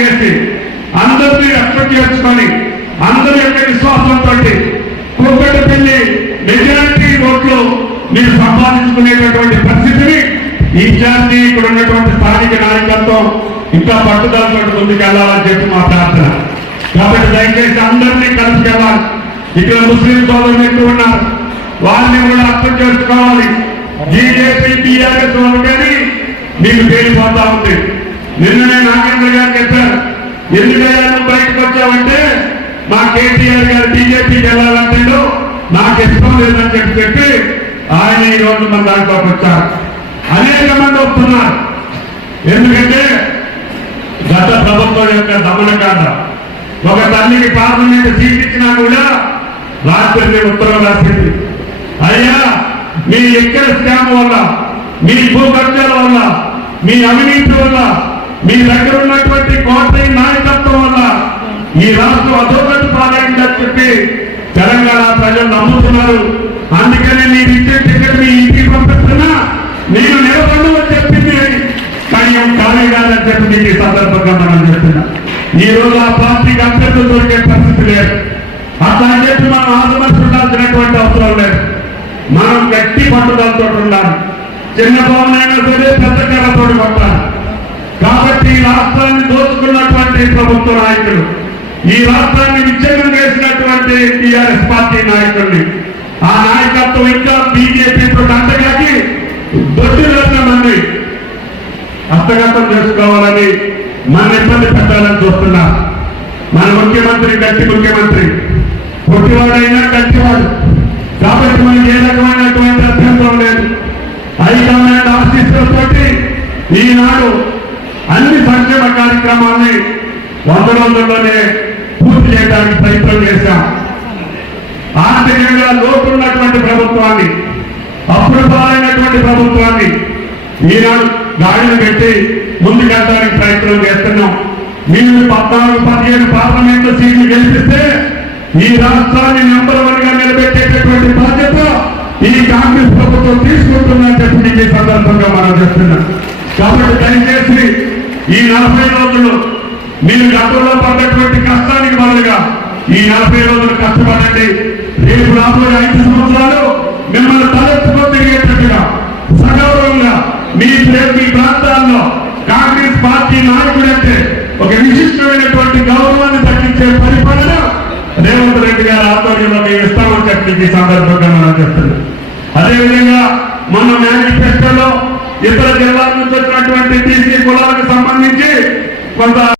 చేసి అందరినీ రెస్పెక్ట్ చేసుకొని అందరి యొక్క విశ్వాసంతో కూకట్పల్లి మెజారిటీ ఓట్లు మీరు సంపాదించుకునేటటువంటి పరిస్థితిని ఇన్ఛార్జి ఇక్కడ ఉన్నటువంటి స్థానిక నాయకత్వం ఇంకా పట్టుదలతో ముందుకు వెళ్ళాలని చెప్పి మా ప్రార్థన. కాబట్టి దయచేసి అందరినీ కలిసికెళ్ళాలి. ఇక్కడ ముస్లిం సోదరులు ఎక్కువ ఉన్నారు, వారిని కూడా అర్థం చేసుకోవాలి. బీజేపీ టీఆర్ఎస్ వాళ్ళు కానీ మీకు పేలిపోతా ఉంది. నిన్ననే నాగేంద్ర గారు చెప్పారు, ఎందుకయ్యా నువ్వు బయటకు వచ్చావంటే మా కేటీఆర్ గారు బీజేపీకి వెళ్ళాలంటాడు, నాకు ఇష్టం లేదని చెప్పి ఆయన ఈ రోజు మన దాంట్లోకి వచ్చారు. అనేక మంది వస్తున్నారు. ఎందుకంటే గత ప్రభుత్వం యొక్క దమనకాండ, ఒక తల్లికి పార్లమెంట్ సీట్ ఇచ్చినా కూడా రాత్రి ఉత్తరం రాసింది, అయ్యా మీ ఎక్కడ స్కామ్ వల్ల, మీ భూ కబ్జాల వల్ల, మీ అవినీతి వల్ల, మీ దగ్గర ఉన్నటువంటి కోటరీ నాయకత్వం వల్ల ఈ రాష్ట్రం అధోగతి పాలైందని చెప్పి తెలంగాణ ప్రజలు నమ్ముతున్నారు. అందుకనే మీరు ఇచ్చే టికెట్ మీ ఇంటికి పంపిస్తున్నా నేను నిలబడు అని చెప్పింది, కానీ ఖాళీ కాదని చెప్పి ఈ సందర్భంగా మనం చెప్తున్నా. ఈ రోజు ఆ పార్టీకి అభ్యర్థులు దొరికే పరిస్థితి లేదు. అట్లా అని చెప్పి మనం ఆదమర్చి ఉండాల్సినటువంటి అవసరం లేదు. మనం గట్టి పట్టుదలతో ఉండాలి. చిన్న పవనైనా సరే పెద్ద కర్రతో కొట్టాలి. కాబట్టి ఈ రాష్ట్రాన్ని దోచుకున్నటువంటి ప్రభుత్వ నాయకులు, ఈ రాష్ట్రాన్ని విచ్ఛిన్నం చేసినటువంటి టీఆర్ఎస్ పార్టీ నాయకుల్ని, ఆ నాయకత్వం ఇంకా బీజేపీతో అంతగాకి దొడ్డిలోన్న మంది హస్తగతం చేసుకోవాలని మన ఇబ్బంది పెట్టాలని చూస్తున్నారు. మన ముఖ్యమంత్రి గట్టి ముఖ్యమంత్రి, పొట్టివాడైనా గట్టివాడు. కాబట్టి మనకి ఏ రకమైనటువంటి అభ్యంతరం లేదు. హైకమాండ్ ఆశీస్సులతోటి ఈనాడు అన్ని సంక్షేమ కార్యక్రమాన్ని 100 రోజుల్లోనే పూర్తి చేయడానికి ప్రయత్నం చేశాం. ఆర్థికంగా లోటున్నటువంటి ప్రభుత్వాన్ని, అప్పుడు పాలైనటువంటి ప్రభుత్వాన్ని ఈనాడు గాడిని పెట్టి ముందుకెళ్ళడానికి ప్రయత్నం చేస్తున్నాం. మీరు 14-15 పార్లమెంటు సీట్లు గెలిపిస్తే ఈ రాష్ట్రాన్ని నెంబర్ 1 గా నిలబెట్టేటటువంటి బాధ్యత ఈ కాంగ్రెస్ ప్రభుత్వం తీసుకుంటుందని చెప్పి ఈ సందర్భంగా మనం చెప్తున్నాం. కాబట్టి దయచేసి ఈ 40 రోజులు మీరు గతంలో పడ్డటువంటి కష్టానికి బదులుగా ఈ 40 రోజులు కష్టపడండి. రేపు రాబోయే 5 సంవత్సరాలు మిమ్మల్ని తలెత్తుకొని తిరిగేటట్టుగా సగౌరవంగా మీ ప్రాంతాల్లో కాంగ్రెస్ పార్టీ నాయకుడంటే ఒక విశిష్టమైనటువంటి గౌరవాన్ని దక్కించే పరిపాలన రేవంత్ రెడ్డి గారి ఆధ్వర్యంలో మేము ఇస్తామని చెప్పి ఈ సందర్భంగా మనం చెప్తున్నాం. అదేవిధంగా మన మేనిఫెస్టోలో ఇతర జిల్లాల నుంచి వచ్చినటువంటి బీసీ కులాలకు సంబంధించి కొంత